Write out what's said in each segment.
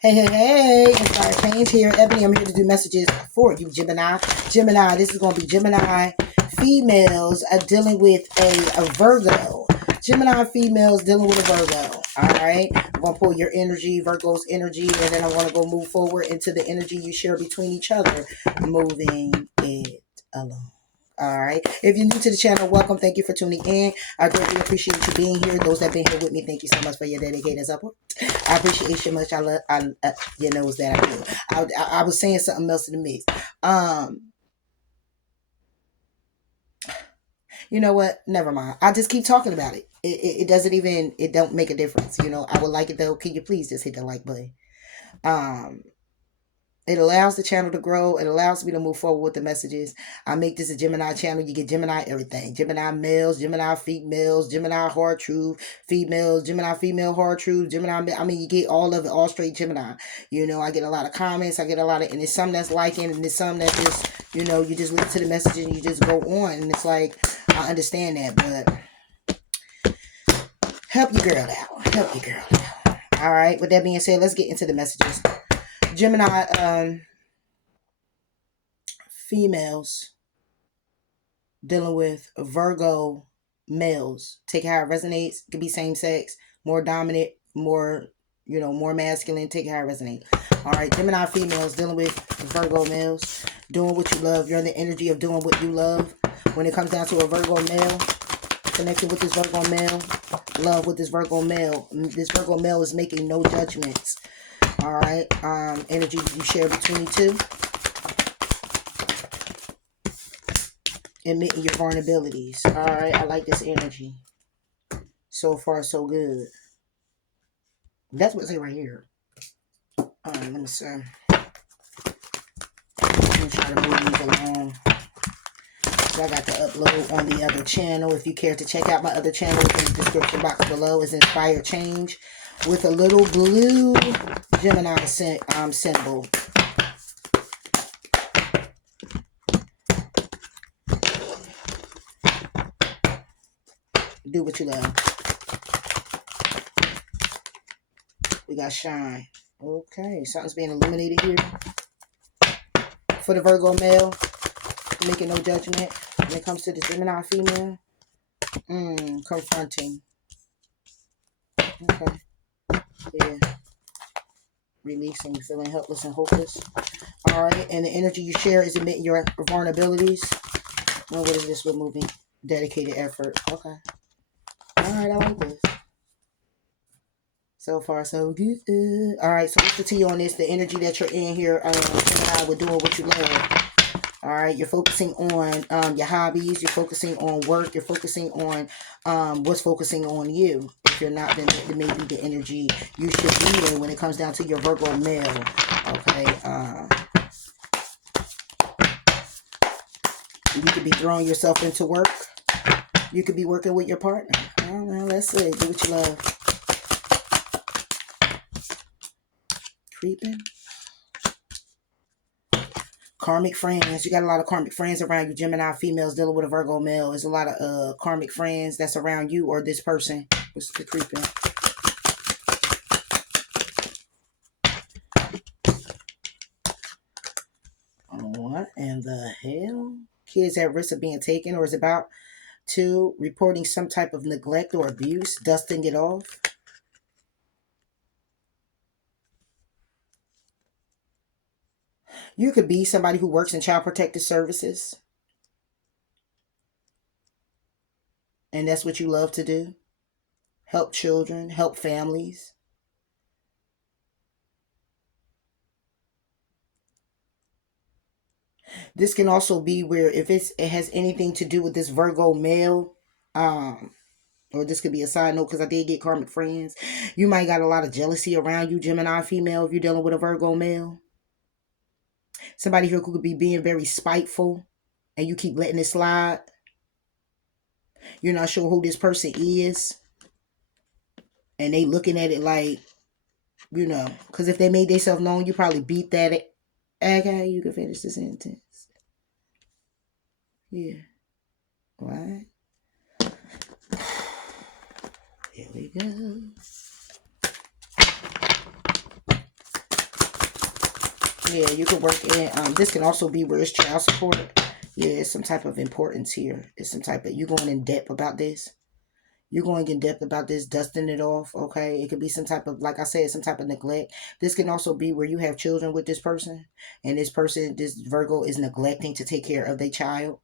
Hey, hey, hey, Inspired Change here. Ebony, I'm here to do messages for you, Gemini. Gemini, this is going to be Gemini females dealing with a Virgo. Gemini females dealing with a Virgo. All right. I'm going to pull your energy, Virgo's energy, and then I want to go move forward into the energy you share between each other, moving it along. All right. If you're new to the channel, welcome. Thank you for tuning in. I greatly appreciate you being here. Those that have been here with me, thank you so much for your dedicated support. I appreciate you much. I love. You knows that I do. I was saying something else in the mix. Um, you know what? Never mind. I just keep talking about it. It doesn't even. It don't make a difference. I would like it though. Can you please just hit the like button? Um, It allows the channel to grow. It allows me to move forward with the messages. I make this a Gemini channel. You get Gemini everything. Gemini males, Gemini females, Gemini hard truth, females, Gemini female hard truth, Gemini. I mean, you get all of it, all straight Gemini. I get a lot of comments. I get a lot of, and there's some that's liking, and there's some that just, you just listen to the message and you just go on. And it's like, I understand that, but help your girl out. Help your girl out. All right. With that being said, let's get into the messages. Gemini, females dealing with Virgo males. Take it how it resonates. It could be same sex, more dominant, more masculine. Take it how it resonates. All right, Gemini females dealing with Virgo males, doing what you love. You're in the energy of doing what you love. When it comes down to a Virgo male, connecting with this Virgo male, love with this Virgo male. This Virgo male is making no judgments. All right, energy you share between you two. Admitting your vulnerabilities. All right, I like this energy. So far, so good. That's what's here right here. All right, let me see. I'm gonna try to move these along. So I got to upload on the other channel. If you care to check out my other channel, in the description box below is Inspired Change with a little blue Gemini symbol. Do what you love. We got shine. Okay, something's being illuminated here. For the Virgo male, making no judgment. When it comes to the Gemini female, confronting. Okay. Yeah. Releasing, feeling helpless and hopeless. All right, and the energy you share is admitting your vulnerabilities. Well, what is this with moving? Dedicated effort. Okay. All right, I like this. So far, so good. All right, so what's the tea on this? The energy that you're in here, we're doing what you love. All right, you're focusing on your hobbies. You're focusing on work. You're focusing on what's focusing on you. If you're not, then maybe the energy you should be in when it comes down to your Virgo male. Okay. You could be throwing yourself into work. You could be working with your partner. I don't know. Let's see. Do what you love. Creeping. Karmic friends. You got a lot of karmic friends around you. Gemini females dealing with a Virgo male. There's a lot of karmic friends that's around you or this person. What's the creeping? What in the hell? Kids at risk of being taken or is about to reporting some type of neglect or abuse, dusting it off. You could be somebody who works in child protective services. And that's what you love to do. Help children, help families. This can also be where if it has anything to do with this Virgo male, or this could be a side note because I did get karmic friends. You might got a lot of jealousy around you, Gemini female, if you're dealing with a Virgo male. Somebody here could be being very spiteful and you keep letting it slide. You're not sure who this person is. And they looking at it like, because if they made themselves known, you probably beat that. Okay, you can finish the sentence. Yeah. Right. Here we go. Yeah, you can work in. This can also be where it's child support. Yeah, it's some type of importance here. It's some type of you going in depth about this. You're going in depth about this, dusting it off. Okay, it could be some type of, like I said, some type of neglect. This can also be where you have children with this person, and this person, this Virgo, is neglecting to take care of their child.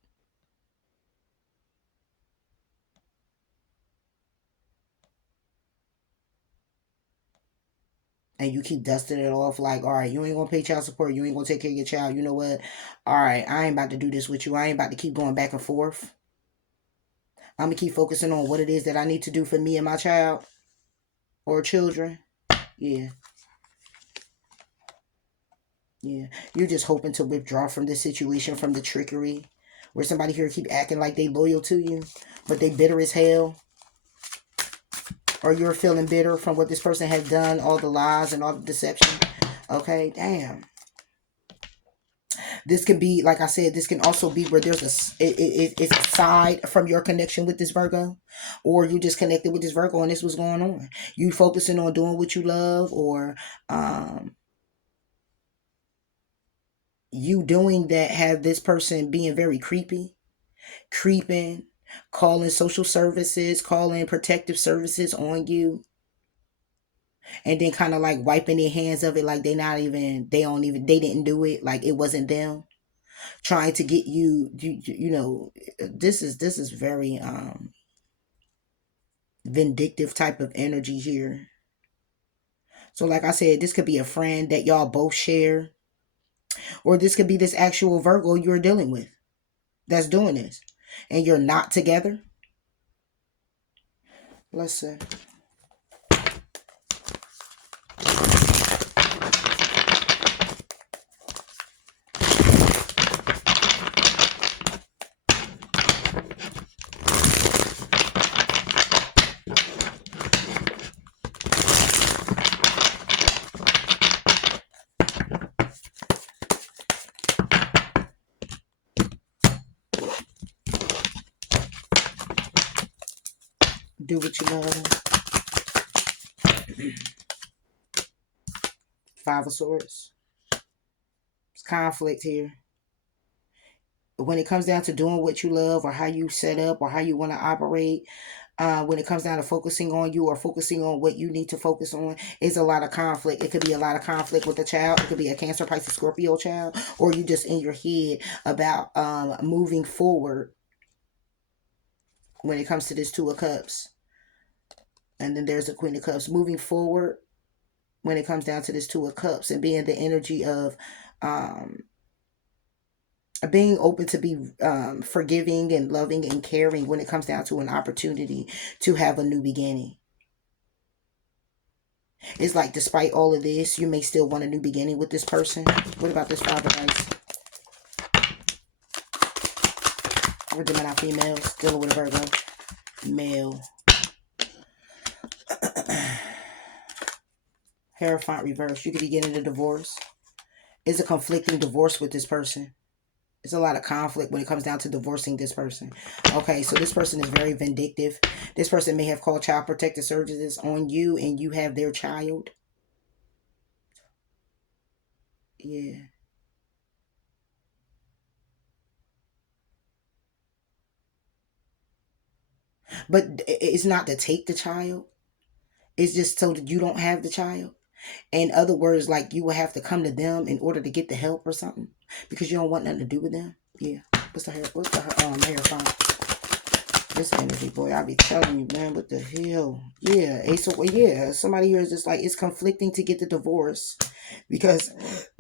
And you keep dusting it off like, all right, you ain't gonna pay child support, you ain't gonna take care of your child. You know what? All right, I ain't about to do this with you. I ain't about to keep going back and forth. I'm gonna keep focusing on what it is that I need to do for me and my child or children. Yeah, yeah. You're just hoping to withdraw from this situation, from the trickery, where somebody here keep acting like they loyal to you, but they bitter as hell. Or you're feeling bitter from what this person has done, all the lies and all the deception. Okay, damn. This could be, like I said, this can also be where there's it's aside from your connection with this Virgo, or you just connected with this Virgo and this was going on. You focusing on doing what you love, or um, you doing that have this person being very creeping, calling social services, calling protective services on you, and then kind of like wiping their hands of it, like they didn't do it, like it wasn't them, trying to get you know, this is very vindictive type of energy here. So like I said, this could be a friend that y'all both share, or this could be this actual Virgo you're dealing with that's doing this, and you're not together. Let's see. Do what you love. Five of Swords. It's conflict here. When it comes down to doing what you love, or how you set up, or how you want to operate, when it comes down to focusing on you, or focusing on what you need to focus on, is a lot of conflict. It could be a lot of conflict with the child. It could be a Cancer, Pisces, Scorpio child, or you just in your head about moving forward when it comes to this Two of Cups. And then there's the Queen of Cups. Moving forward when it comes down to this Two of Cups, and being the energy of um, being open to be forgiving and loving and caring when it comes down to an opportunity to have a new beginning. It's like, despite all of this, you may still want a new beginning with this person. What about this Five of Dice? We're Gemini females dealing with a Virgo male. Hierophant reverse. You could be getting a divorce. It's a conflicting divorce with this person. It's a lot of conflict when it comes down to divorcing this person. Okay, so this person is very vindictive. This person may have called child protective services on you, and you have their child. Yeah. But it's not to take the child. It's just so that you don't have the child. In other words, like, you will have to come to them in order to get the help or something, because you don't want nothing to do with them. Yeah. What's the hair font? This energy, boy, I be telling you, man, what the hell? Yeah, Ace of, yeah, somebody here is just like, it's conflicting to get the divorce, because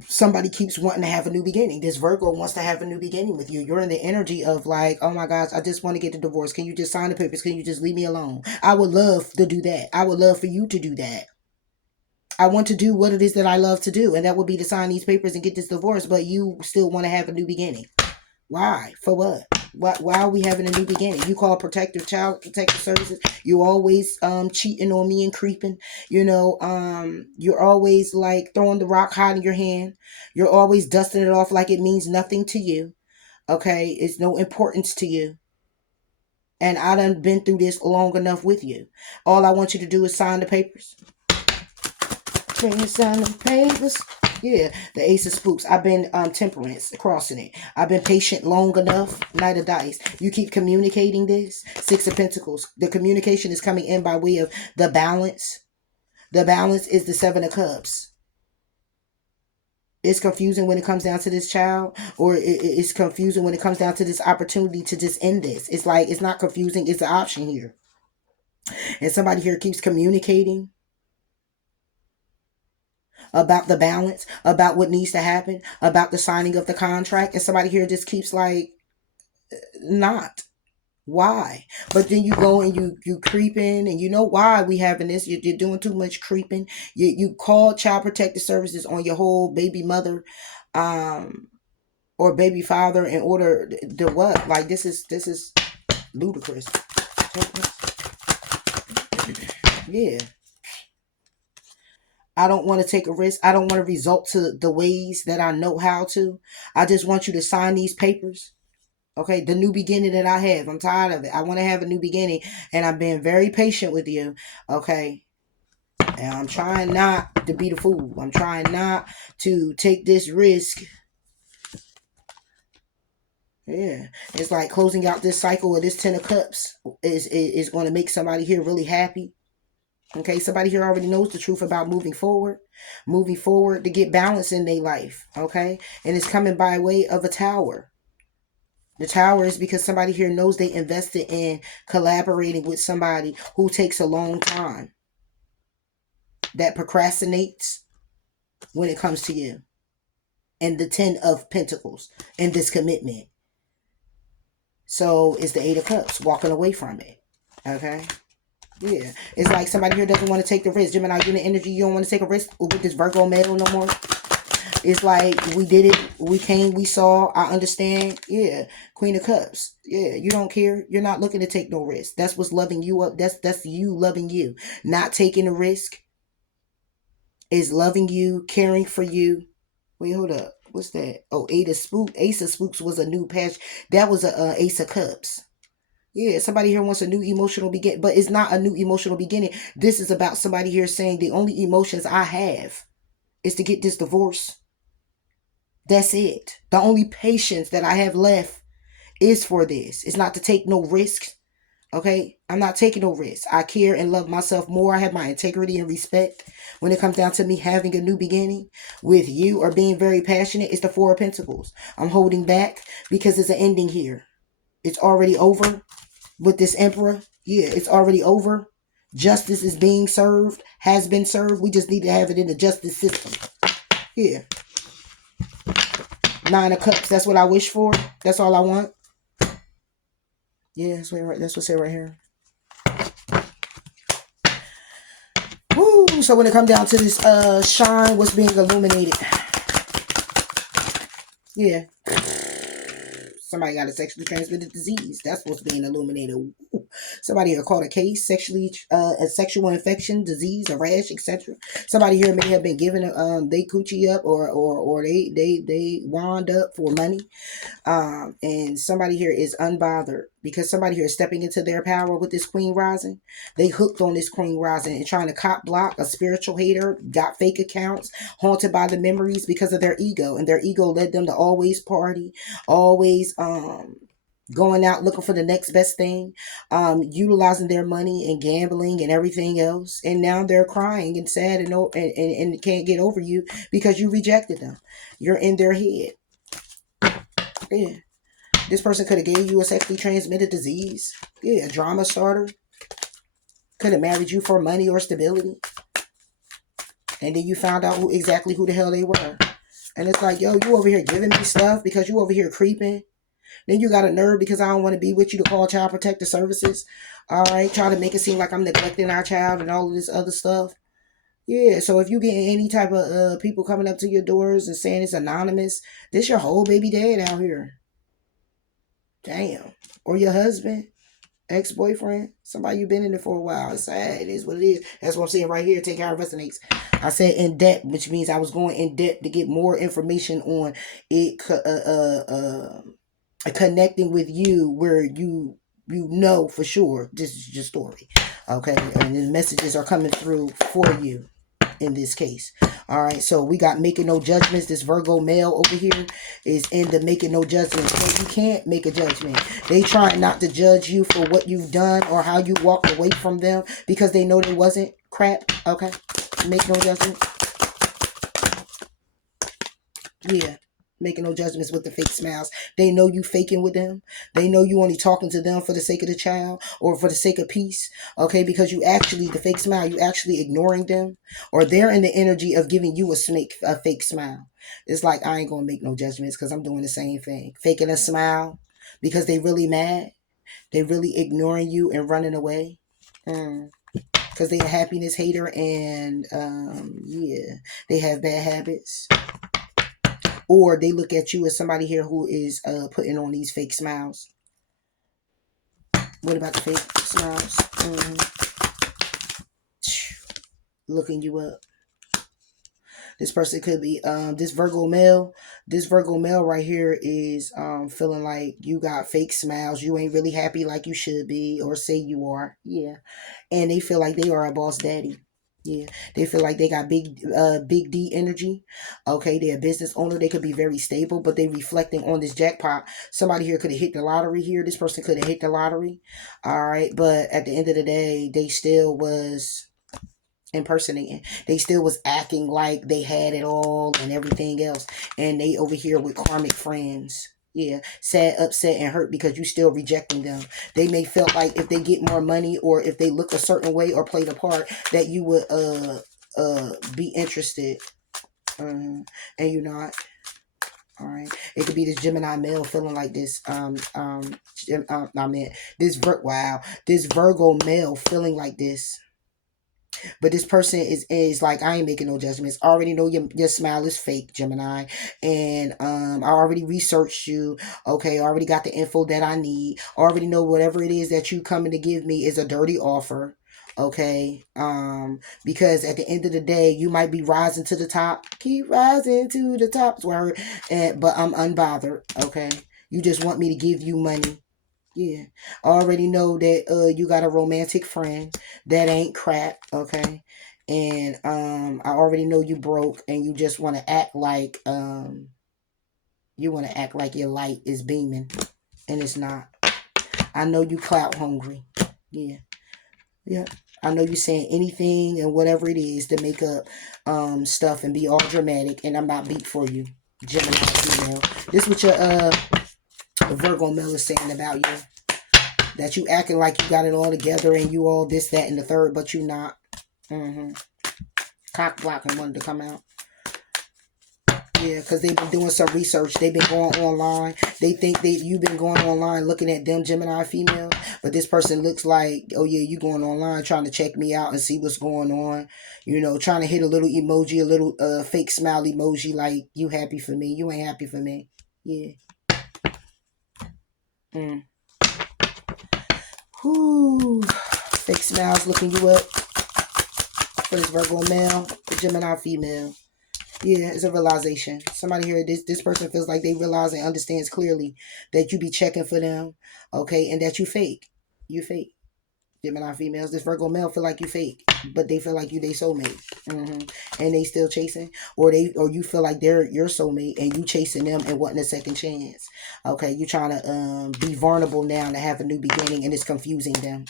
somebody keeps wanting to have a new beginning. This Virgo wants to have a new beginning with you. You're in the energy of like, oh my gosh, I just want to get the divorce. Can you just sign the papers? Can you just leave me alone? I would love to do that. I would love for you to do that. I want to do what it is that I love to do, and that would be to sign these papers and get this divorce, but you still want to have a new beginning. Why? For what? Why are we having a new beginning? You call child protective services. You always cheating on me and creeping. You know, you're always like throwing the rock hot in your hand. You're always dusting it off like it means nothing to you. Okay, it's no importance to you. And I done been through this long enough with you. All I want you to do is sign the papers. Can you sign the papers? Yeah, the Ace of Spooks. I've been temperance, crossing it. I've been patient long enough. Knight of Dice. You keep communicating this. Six of Pentacles. The communication is coming in by way of the balance. The balance is the Seven of Cups. It's confusing when it comes down to this child, or it's confusing when it comes down to this opportunity to just end this. It's like, it's not confusing, it's an option here. And somebody here keeps communicating about the balance, about what needs to happen, about the signing of the contract, and somebody here just keeps like, not. Why? But then you go and you creeping, and you know why we having this. You're doing too much creeping. You call child protective services on your whole baby mother, um, or baby father in order to what? Like, this is ludicrous. Yeah. I don't want to take a risk. I don't want to resort to the ways that I know how to. I just want you to sign these papers. Okay, the new beginning that I have. I'm tired of it. I want to have a new beginning, and I'm being very patient with you. Okay. And I'm trying not to be the fool. I'm trying not to take this risk. Yeah. It's like closing out this cycle of this Ten of Cups is going to make somebody here really happy. Okay, somebody here already knows the truth about moving forward to get balance in their life. Okay, and it's coming by way of a tower. The tower is because somebody here knows they invested in collaborating with somebody who takes a long time, that procrastinates when it comes to you. And the 10 of Pentacles and this commitment. So it's the 8 of Cups, walking away from it. Okay. Yeah. It's like somebody here doesn't want to take the risk. Gemini, you're in the energy, you don't want to take a risk with this Virgo male no more. It's like, we did it, we came, we saw, I understand. Yeah. Queen of Cups. Yeah, you don't care. You're not looking to take no risk. That's what's loving you up. That's you loving you. Not taking a risk is loving you, caring for you. Wait, hold up. What's that? Oh, Ace of Spooks was a new patch. That was a Ace of Cups. Yeah, somebody here wants a new emotional beginning, but it's not a new emotional beginning. This is about somebody here saying the only emotions I have is to get this divorce. That's it. The only patience that I have left is for this. It's not to take no risks. Okay? I'm not taking no risks. I care and love myself more. I have my integrity and respect. When it comes down to me having a new beginning with you or being very passionate, it's the Four of Pentacles. I'm holding back because there's an ending here. It's already over with this Emperor. Yeah, it's already over. Justice is being served, has been served. We just need to have it in the justice system. Yeah. Nine of Cups. That's what I wish for. That's all I want. Yeah, that's what's it right here. Woo! So when it comes down to this shine, what's being illuminated? Yeah. Somebody got a sexually transmitted disease. That's what's being illuminated. Ooh. Somebody here caught a case, a sexual infection, disease, a rash, etc. Somebody here may have been given they coochie up or they wand up for money. And somebody here is unbothered because somebody here is stepping into their power with this Queen rising. They hooked on this Queen rising and trying to cop block a spiritual hater, got fake accounts, haunted by the memories because of their ego, and their ego led them to always party, always going out looking for the next best thing, utilizing their money and gambling and everything else, and now they're crying and sad and can't get over you because you rejected them. You're in their head. Yeah. This person could have gave you a sexually transmitted disease. Yeah, a drama starter. Could have married you for money or stability. And then you found out exactly who the hell they were. And it's like, yo, you over here giving me stuff because you over here creeping. Then you got a nerve because I don't want to be with you to call child protective services. All right, try to make it seem like I'm neglecting our child and all of this other stuff. Yeah, so if you get any type of people coming up to your doors and saying it's anonymous, this your whole baby dad out here. Damn. Or your husband, ex-boyfriend, somebody you've been in it for a while. It's sad. It is what it is. That's what I'm saying right here. Take how it resonates. I said in depth, which means I was going in depth to get more information on it, connecting with you where you know for sure this is your story. Okay, and the messages are coming through for you in this case. All right, so we got making no judgments. This Virgo male over here is in the making no judgments. So you can't make a judgment. They trying not to judge you for what you've done or how you walked away from them because they know they wasn't crap. Okay, make no judgment. Yeah. Making no judgments with the fake smiles. They know you faking with them. They know you only talking to them for the sake of the child or for the sake of peace. Okay, because you actually, the fake smile, you actually ignoring them, or they're in the energy of giving you a fake smile. It's like, I ain't gonna make no judgments because I'm doing the same thing. Faking a smile because they really mad. They really ignoring you and running away. Because they a happiness hater and yeah, they have bad habits. Or they look at you as somebody here who is putting on these fake smiles. What about the fake smiles? Looking you up. This person could be this Virgo male. This Virgo male right here is feeling like you got fake smiles. You ain't really happy like you should be or say you are. Yeah. And they feel like they are a boss daddy. Yeah, they feel like they got big D energy. Okay, they're a business owner. They could be very stable, but they reflecting on this jackpot. Somebody here could have hit the lottery here. This person could have hit the lottery. All right, but at the end of the day, they still was impersonating. They still was acting like they had it all and everything else. And they over here with karmic friends. Yeah, sad, upset, and hurt because you still rejecting them. They may feel like if they get more money or if they look a certain way or play the part that you would be interested. And you're not. All right. It could be this Gemini male feeling like this. I mean, this Virgo male feeling like this. But this person is like, I ain't making no judgments. I already know your smile is fake, Gemini. And I already researched you. Okay, I already got the info that I need. I already know whatever it is that you coming to give me is a dirty offer. Okay. Because at the end of the day, you might be rising to the top. Keep rising to the top. Word. But I'm unbothered. Okay. You just want me to give you money. Yeah. I already know that you got a romantic friend that ain't crap, okay? And I already know you broke and you just want to act like your light is beaming and it's not. I know you clout hungry. Yeah. Yeah. I know you saying anything and whatever it is to make up stuff and be all dramatic, and I'm not beat for you. Gemini female. This is what your Virgo male is saying about you. That you acting like you got it all together and you all this, that, and the third, but you not. Cock blocking wanted to come out. Yeah, because they've been doing some research. They've been going online. They think you've been going online looking at them Gemini female. But this person looks like, oh yeah, you going online trying to check me out and see what's going on. You know, trying to hit a little emoji, a little fake smile emoji like, you happy for me. You ain't happy for me. Yeah. Whoo. Fake smiles looking you up for this Virgo male, the Gemini female. Yeah, it's a realization. Somebody here, this person feels like they realize and understands clearly that you be checking for them, okay, and that you fake. You fake. Gemini females, this Virgo male feel like you fake, but they feel like you they soulmate, and they still chasing, or you feel like they're your soulmate and you chasing them and wanting a second chance. Okay, you trying to be vulnerable now to have a new beginning, and it's confusing them.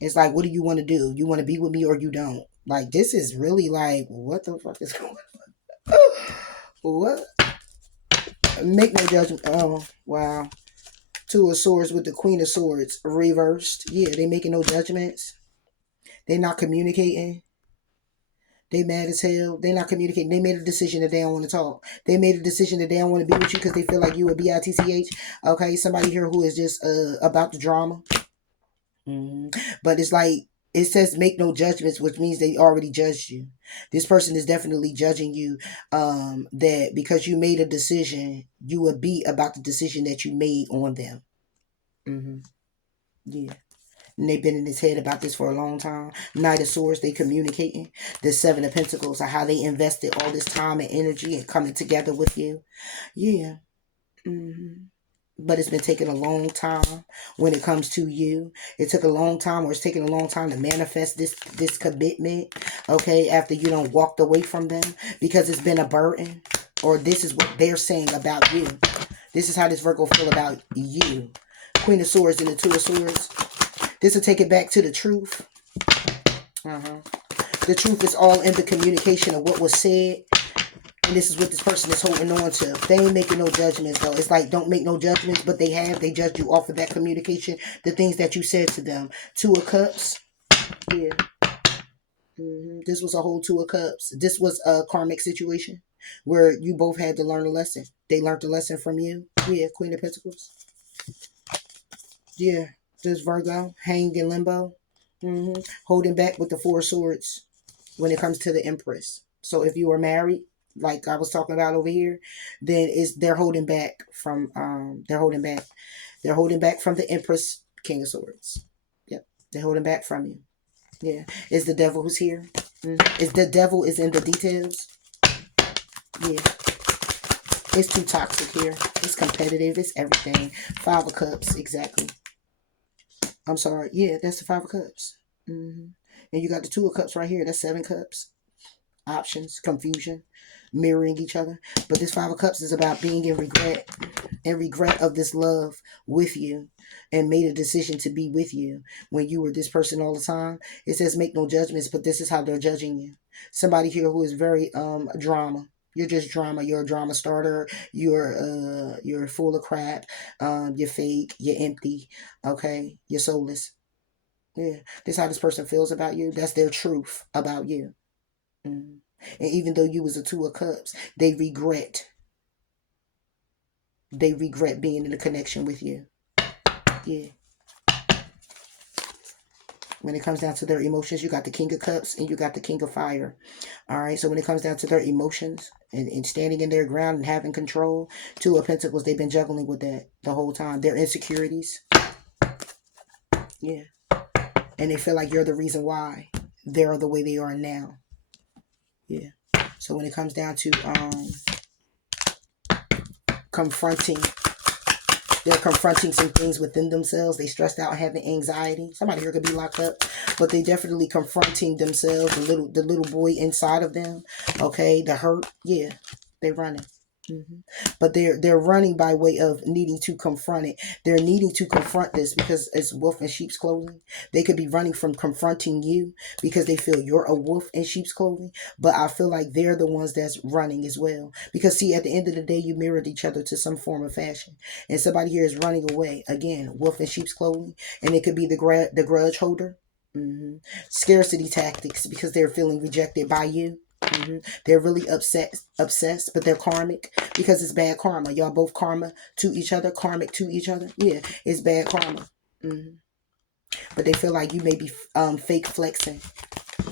It's like, what do you want to do? You want to be with me or you don't? Like, this is really like, what the fuck is going on? What? Make no judgment. Oh, wow. Two of Swords with the Queen of Swords reversed. Yeah, they making no judgments. They not communicating. They mad as hell. They not communicating. They made a decision that they don't want to talk. They made a decision that they don't want to be with you because they feel like you a bitch. Okay, somebody here who is just about the drama. But it's like, it says make no judgments, which means they already judged you. This person is definitely judging you, that because you made a decision, you would be about the decision that you made on them. Yeah. And they've been in his head about this for a long time. Knight of Swords, they communicating. The Seven of Pentacles are how they invested all this time and energy and coming together with you. Yeah. but it's been taking a long time when it comes to you. It took a long time, or it's taking a long time to manifest this commitment, okay, after you don't walked away from them because it's been a burden, or this is what they're saying about you. This is how this Virgo feel about you. Queen of Swords and the Two of Swords. This will take it back to the truth. The truth is all in the communication of what was said. And this is what this person is holding on to. They ain't making no judgments, though. It's like, don't make no judgments, but they judged you off of that communication, the things that you said to them. Two of Cups. Yeah. This was a whole Two of Cups. This was a karmic situation where you both had to learn a lesson. They learned a lesson from you. Yeah, Queen of Pentacles. Yeah, this Virgo, hanged in limbo. Holding back with the Four of Swords when it comes to the Empress. So if you were married, like I was talking about over here, then they're holding back from they're holding back from the Empress, King of Swords. Yep, they're holding back from you. Yeah, it's the devil who's here. It's the devil is in the details. Yeah, it's too toxic here. It's competitive. It's everything. Five of Cups, exactly. I'm sorry. Yeah, that's the Five of Cups. And you got the Two of Cups right here. That's Seven Cups. Options, confusion, mirroring each other. But this Five of Cups is about being in regret of this love with you, and made a decision to be with you when you were this person all the time. It says make no judgments, but this is how they're judging you. Somebody here who is very drama. You're just drama. You're a drama starter. You're full of crap. You're fake. You're empty. Okay, you're soulless. Yeah, this is how this person feels about you. That's their truth about you. And even though you was a Two of Cups, they regret. They regret being in a connection with you. Yeah. When it comes down to their emotions, you got the King of Cups and you got the King of Fire. All right. So when it comes down to their emotions and standing in their ground and having control, Two of Pentacles, they've been juggling with that the whole time. Their insecurities. Yeah. And they feel like you're the reason why they're the way they are now. Yeah. So when it comes down to confronting, they're confronting some things within themselves. They stressed out, having anxiety. Somebody here could be locked up, but they definitely confronting themselves, the little boy inside of them. Okay, the hurt. Yeah, they're running. But they're running by way of needing to confront it. They're needing to confront this because it's wolf in sheep's clothing. They could be running from confronting you because they feel you're a wolf in sheep's clothing. But I feel like they're the ones that's running as well. Because see, at the end of the day, you mirrored each other to some form of fashion. And somebody here is running away. Again, wolf in sheep's clothing. And it could be the grudge holder. Scarcity tactics because they're feeling rejected by you. They're really obsessed, but they're karmic because it's bad karma. Y'all both karma to each other, karmic to each other. Yeah, it's bad karma. But they feel like you may be fake flexing,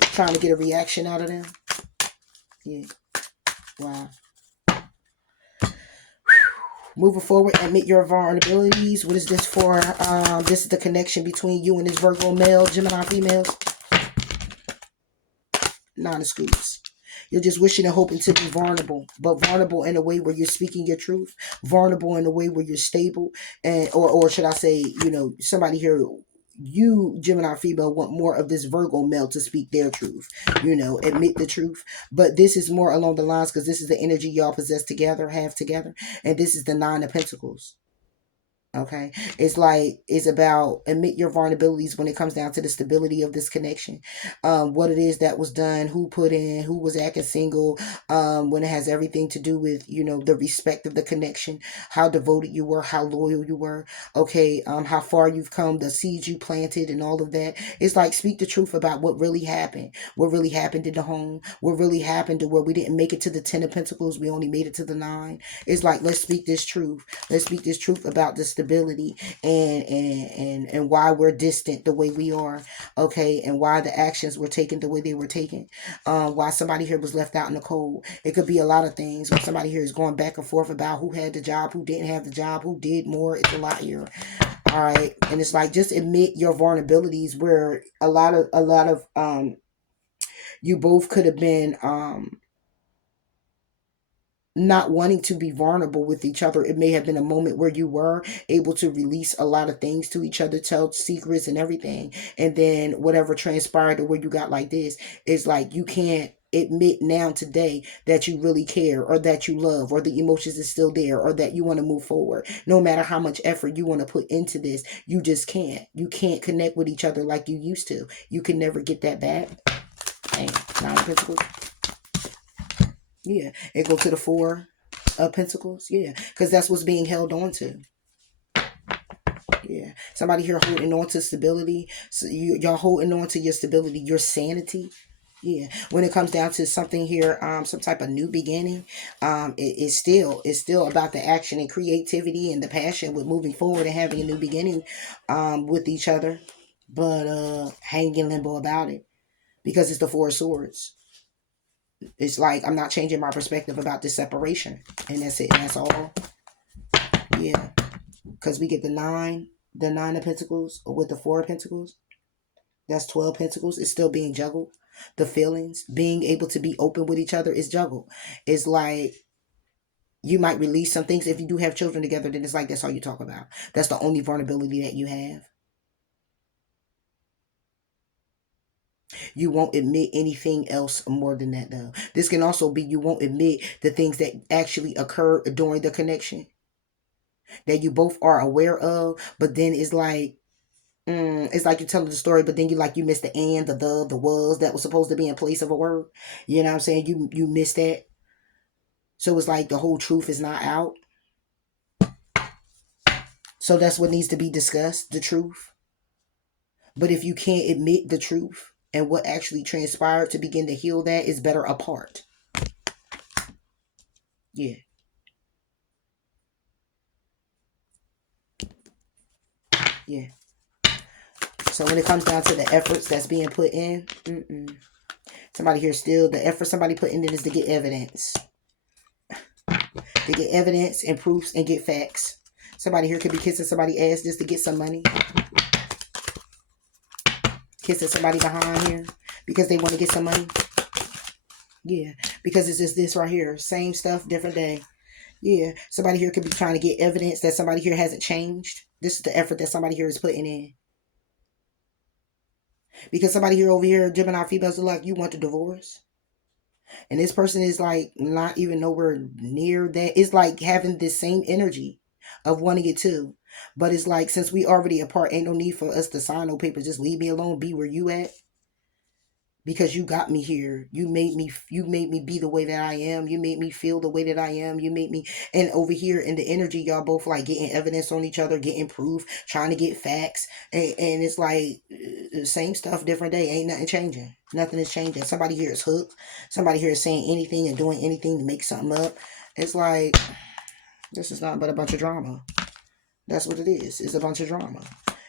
trying to get a reaction out of them. Yeah. Wow. Moving forward, admit your vulnerabilities. What is this for? This is the connection between you and this Virgo male, Gemini females. Nine of Scoops. You're just wishing and hoping to be vulnerable, but vulnerable in a way where you're speaking your truth, vulnerable in a way where you're stable, and or should I say, somebody here, you Gemini female want more of this Virgo male to speak their truth, admit the truth. But this is more along the lines because this is the energy y'all possess together, have together, and this is the Nine of Pentacles. Okay, it's about admit your vulnerabilities when it comes down to the stability of this connection, what it is that was done, who put in, who was acting single, when it has everything to do with the respect of the connection, how devoted you were, how loyal you were, okay, how far you've come, the seeds you planted, and all of that. It's like speak the truth about what really happened in the home, what really happened to where we didn't make it to the Ten of Pentacles, we only made it to the Nine. It's like let's speak this truth about the stability and why we're distant the way we are, okay, and why the actions were taken the way they were taken, why somebody here was left out in the cold. It could be a lot of things when somebody here is going back and forth about who had the job, who didn't have the job, who did more. It's a lot here. All right, and it's like just admit your vulnerabilities where a lot of you both could have been not wanting to be vulnerable with each other. It may have been a moment where you were able to release a lot of things to each other, tell secrets and everything. And then whatever transpired or where you got like this is like you can't admit now today that you really care or that you love or the emotions is still there or that you want to move forward. No matter how much effort you want to put into this, you just can't. You can't connect with each other like you used to. You can never get that back. And 9 of Pentacles. Yeah, it go to the 4 of Pentacles. Yeah, because that's what's being held on to. Yeah, somebody here holding on to stability. So y'all holding on to your stability, your sanity. Yeah, when it comes down to something here, some type of new beginning, it's still about the action and creativity and the passion with moving forward and having a new beginning, with each other, but hanging in limbo about it because it's the 4 of Swords. It's like I'm not changing my perspective about this separation, and that's it, and that's all. Yeah, because we get the nine of Pentacles with the 4 of Pentacles. That's 12 Pentacles. It's still being juggled. The feelings, being able to be open with each other is juggled. It's like you might release some things. If you do have children together, then it's like that's all you talk about. That's the only vulnerability that you have. You won't admit anything else more than that, though. This can also be you won't admit the things that actually occur during the connection that you both are aware of, but then it's like you're telling the story, but then you miss the and, the was that was supposed to be in place of a word. You know what I'm saying? You miss that. So it's like the whole truth is not out. So that's what needs to be discussed, the truth. But if you can't admit the truth and what actually transpired to begin to heal that, is better apart. Yeah. Yeah. So when it comes down to the efforts that's being put in, somebody here still, the effort somebody put in it is to get evidence. To get evidence and proofs and get facts. Somebody here could be kissing somebody's ass just to get some money. Kissing somebody behind here because they want to get some money. Yeah, because it's just this right here. Same stuff, different day. Yeah, somebody here could be trying to get evidence that somebody here hasn't changed. This is the effort that somebody here is putting in. Because somebody here over here, Gemini females are like, you want the divorce? And this person is like not even nowhere near that. It's like having this same energy of wanting it too. But it's like, since we already apart, ain't no need for us to sign no papers. Just leave me alone, be where you at. Because you got me here. You made me be the way that I am. You made me feel the way that I am. You made me, and over here in the energy, y'all both like getting evidence on each other, getting proof, trying to get facts. And it's like same stuff, different day. Ain't nothing changing. Nothing is changing. Somebody here is hooked. Somebody here is saying anything and doing anything to make something up. It's like, this is not but a bunch of drama. That's what it is. It's a bunch of drama.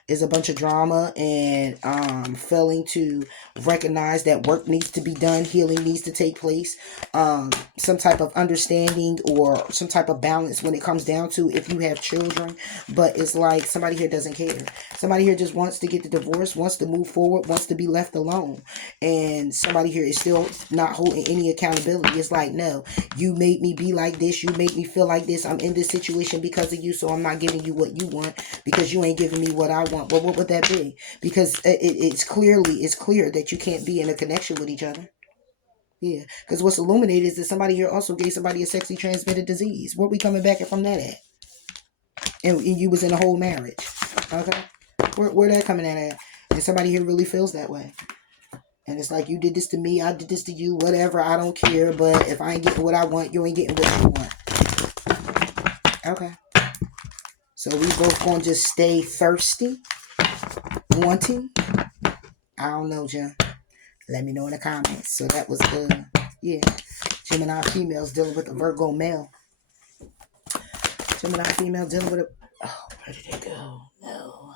Is a bunch of drama and failing to recognize that work needs to be done, healing needs to take place, some type of understanding or some type of balance when it comes down to if you have children. But it's like somebody here doesn't care. Somebody here just wants to get the divorce, wants to move forward, wants to be left alone. And somebody here is still not holding any accountability. It's like, no, you made me be like this, you made me feel like this, I'm in this situation because of you, so I'm not giving you what you want because you ain't giving me what I want. Well, what would that be? Because it's clear that you can't be in a connection with each other. Yeah, because what's illuminated is that somebody here also gave somebody a sexually transmitted disease. Where we coming back from that at? And you was in a whole marriage. Okay, where that coming at? And somebody here really feels that way. And it's like, you did this to me, I did this to you, whatever, I don't care. But if I ain't getting what I want, you ain't getting what you want. Okay. So we both gonna just stay thirsty, wanting. I don't know, Jim. Let me know in the comments. So that was yeah, Gemini females dealing with a Virgo male. Gemini female dealing with a, oh, where did it go? No.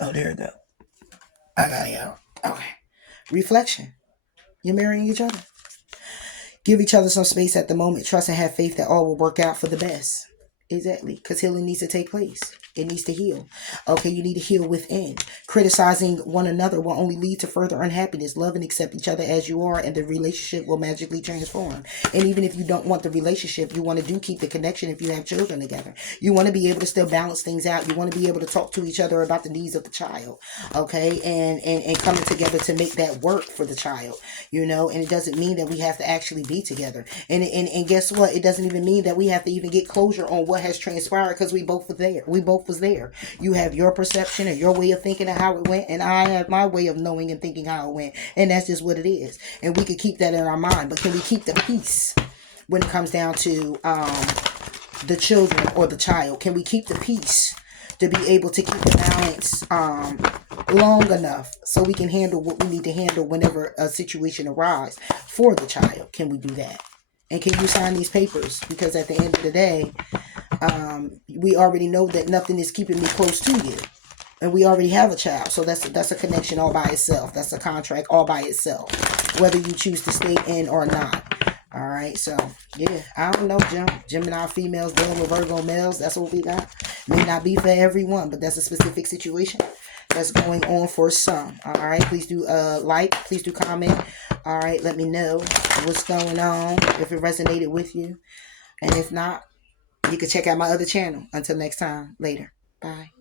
Oh, there it go. I got it out. Okay. Reflection. You're marrying each other. Give each other some space at the moment. Trust and have faith that all will work out for the best. Exactly. Because healing needs to take place. It needs to heal. Okay, you need to heal within. Criticizing one another will only lead to further unhappiness. Love and accept each other as you are, and the relationship will magically transform. And even if you don't want the relationship, you want to keep the connection if you have children together. You want to be able to still balance things out. You want to be able to talk to each other about the needs of the child. Okay, and coming together to make that work for the child. And it doesn't mean that we have to actually be together. And guess what? It doesn't even mean that we have to even get closure on what has transpired, because we both were there. We both was there. You have your perception and your way of thinking of how it went, and I have my way of knowing and thinking how it went, and that's just what it is. And we could keep that in our mind, but can we keep the peace when it comes down to the children or the child? Can we keep the peace to be able to keep the balance long enough so we can handle what we need to handle whenever a situation arises for the child? Can we do that? And can you sign these papers? Because at the end of the day, we already know that nothing is keeping me close to you. And we already have a child. So that's a connection all by itself. That's a contract all by itself, whether you choose to stay in or not. All right. So, yeah, I don't know, Gemini females dealing with Virgo males. That's what we got. May not be for everyone, but that's a specific situation that's going on for some. All right. Please do like. Please do comment. All right. Let me know what's going on, if it resonated with you. And if not, you can check out my other channel. Until next time. Later. Bye.